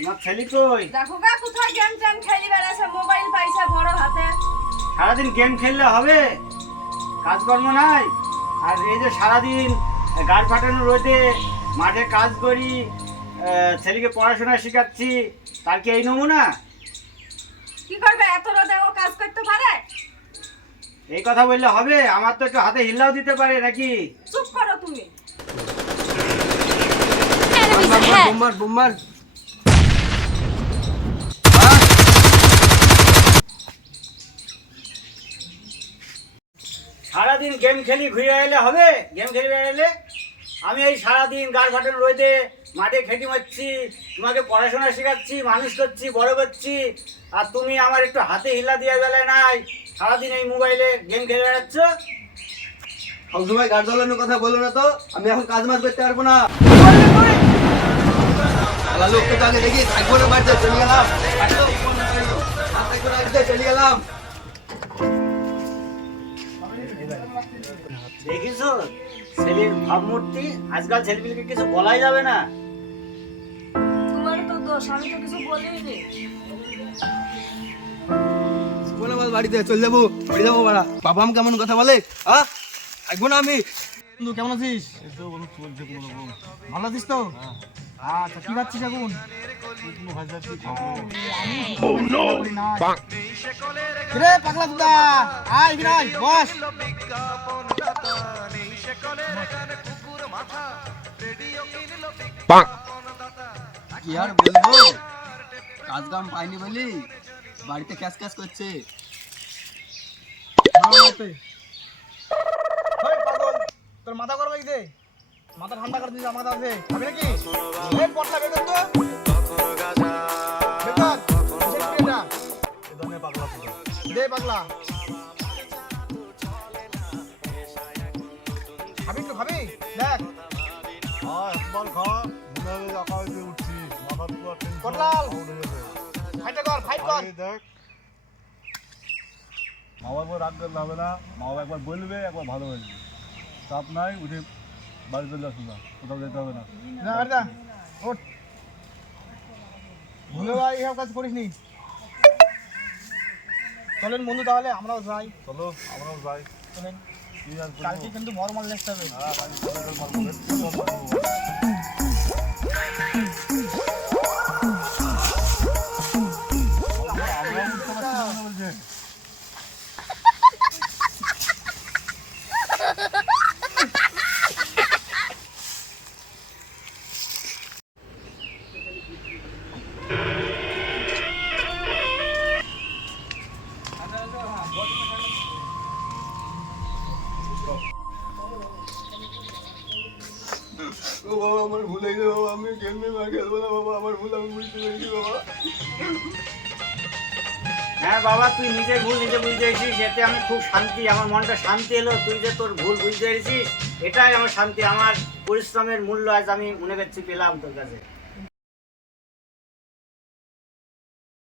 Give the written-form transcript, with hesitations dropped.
তোমার ছেলে কই? দেখো গা কোথায় গেম টেম খেলি বেড়াছে, মোবাইল পাইছে বড় হাতে। সারাদিন গেম খেললে হবে? কাজকর্ম নাই? আর এই যে সারাদিন গাড় ফাটানো রোদে মাঠে কাজ করি, ছেলেকে পড়াশোনা শেখাচ্ছি, তার কি এই নমুনা? কি করবে, এত রোদে ও কাজ করতে পারে? এই কথা বললে হবে? আমার তো একটু হাতে হিল্লাও দিতে পারে নাকি? চুপ করো তুমি। Enemies ahead! বোমার বোমার সারাদিন গেম খেলি ঘুরে এলে হবে? গেম খেলি বেড়ালে আমি এই সারাদিন গাড় ফাটানো রোদে মাঠে খেটি মারছি, তোমাকে পড়াশোনা শেখাচ্ছি, মানুষ করছি, বড় করছি, আর তুমি আমার একটু হাতে হিল্লা দেওয়ার বেলায় নাই, সারাদিন এই মোবাইলে গেম খেলে বেড়াচ্ছ। সবসময় গাড় চালানোর কথা বলো না তো, আমি এখন কাজ মাজ করতে পারবো না। লোককে তো আগে দেখি থাকবো না, বাড়িতে চলে গেলাম, চলে গেলাম। দেখিস ছেলের ভাবমূর্তি, আজকাল ছেলেপিলকে কিছু বলাই যাবে না। তোমার তো দোষ, আমি তো কিছু বলিনি। বাড়িতে চলে যাবো, বাড়ি যাবো বাড়া। বাবা আম কেমন কথা বলে, হ্যাঁ থাকবো না আমি। বন্ধু কেমন আছিস? ভালো আছিস তো? আচ্ছা কি খাচ্ছিস এখন? রে পাগলা দাদা, আয় বিনয় বস। কি আর বলবো, কাজ কাম পাইনি বলি বাড়িতে ক্যাশ ক্যাশ করছে। তোর মাথা করবে কি দে, মাথা ঠান্ডা করে দিস, মাথা আছে খাবি নাকি? এই পটলা বেতন তো বেতন পাগলা দে, পাগলা খাবি তো খাবি দেখ। একবার খা, মনে হবে একা হয়ে উঠছিস, মাথার পুরো টেনশন পটলাল। উঠে যাবে। ফাইট কর, ফাইট কর। এই দেখ, মা বাবা রাগ করলে হবে না, মা বাবা একবার বলবে, একবার ভালো বলবে, চাপ নাই, উঠে বাড়ি চলে আসুন না, কোথাও যেতে হবে না। না আর দা ওঠ, ভুলে ভাই এসব কাজ করিস নি। চলেন বন্ধু তাহলে আমরাও যাই। চলো আমরাও যাই। চলেন, কি আর করবো? কালকে কিন্তু বড় মাল দেখতে হবে। হ্যাঁ, কালকে সকালে মারবো, ভেটকি সব মারবো। আমরাও উঠতে পারছি না বলছে। ও বাবা, আমার ভুল হয়ে গেছে বাবা, আমি গেমে খেলবো না বাবা, আমার ভুল, আমি বুঝতে পেরেছি বাবা। হ্যাঁ বাবা, তুই নিজে ভুল নিজে বুঝতে পেরেছিস, এতে আমি খুব শান্তি, আমার মনটা শান্তি এলো। তুই যে তোর ভুল বুঝতে পেরেছিস, এটাই আমার শান্তি, আমার পরিশ্রমের মূল্য আজ আমি মনে করছি পেলাম তোর কাছে।